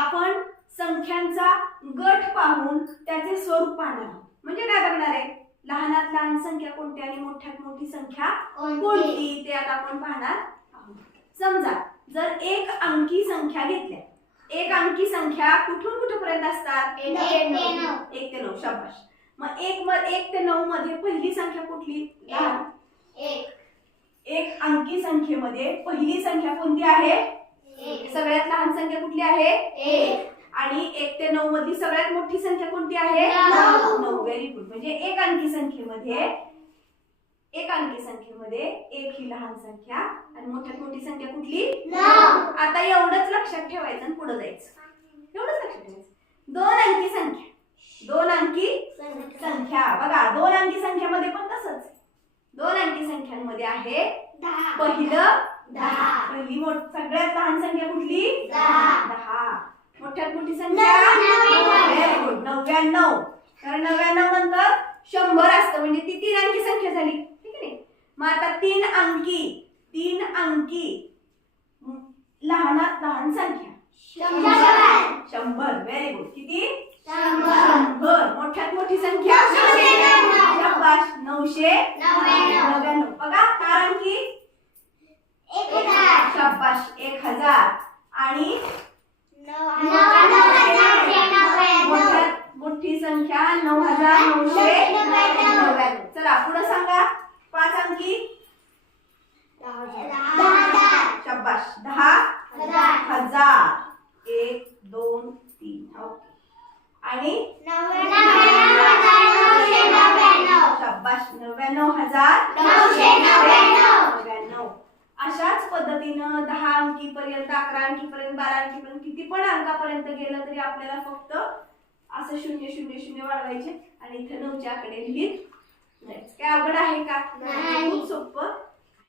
आपण संख्यांचा गट पाहून त्याचे स्वरूप पाहणार आहोत. म्हणजे काय बघणार आहे, लहानात लहान संख्या कोणती आणि मोठ्यात मोठी संख्या कोणती ते आता आपण पाहणार आहोत. समजा जर एक अंकी संख्या घेतल्या, एक अंकी संख्या कुठून कुठपर्यंत असतात, 1 ते 9. शाबाश. मग 1 ते 9 मध्ये पहिली संख्या कुठली, एक अंकी संख्येमध्ये पहिली संख्या कोणती आहे, सगळ्यात लहान संख्या कुठली आहे, 1. आणि 1 ते 9 मधली सगळ्यात मोठी संख्या कोणती आहे, 9. Very good. म्हणजे एक अंकी संख्येमध्ये एक ही लहान संख्या आणि मोठ्यात मोठी संख्या कुठली, 9. आता एवढंच लक्षात ठेवायचं आणि पुढे जायचं. एवढंच लक्षात ठेवायचं. दोन अंकी संख्या बघा, 2 अंकी संख्यामध्ये पण तसंच. 2 अंकी संख्यांमध्ये आहे पहिलं 10. पहिली सगळ्यात लहान संख्या कुठली, 10. मोठ्यात मोठी संख्या 99. कारण 99 नंतर 100 असतं, म्हणजे ती 3 अंकी संख्या झाली. ठीक आहे. मग आता 3 अंकी लहानात लहान संख्या 100. Very good. किती, 100. मोठ्यात मोठी संख्या 999. बघा 4 अंकी, शाबाश, 1000. आणि मोठी संख्या 9999. चला पुढे सांगा. 5 अंकी, शाबाश, 10,000. 1 2 3. ओके. आणि शाबाश, 99,999. अशाच पद्धतीनं 10 अंकीपर्यंत, 11 अंकीपर्यंत, 12 अंकीपर्यंत, किती पण अंकापर्यंत गेलं तरी आपल्याला फक्त असं 000 वाढवायचे आणि इथे 9च्या आकडे लिहित जायचं. काय अवघड आहे का, खूप सोपं.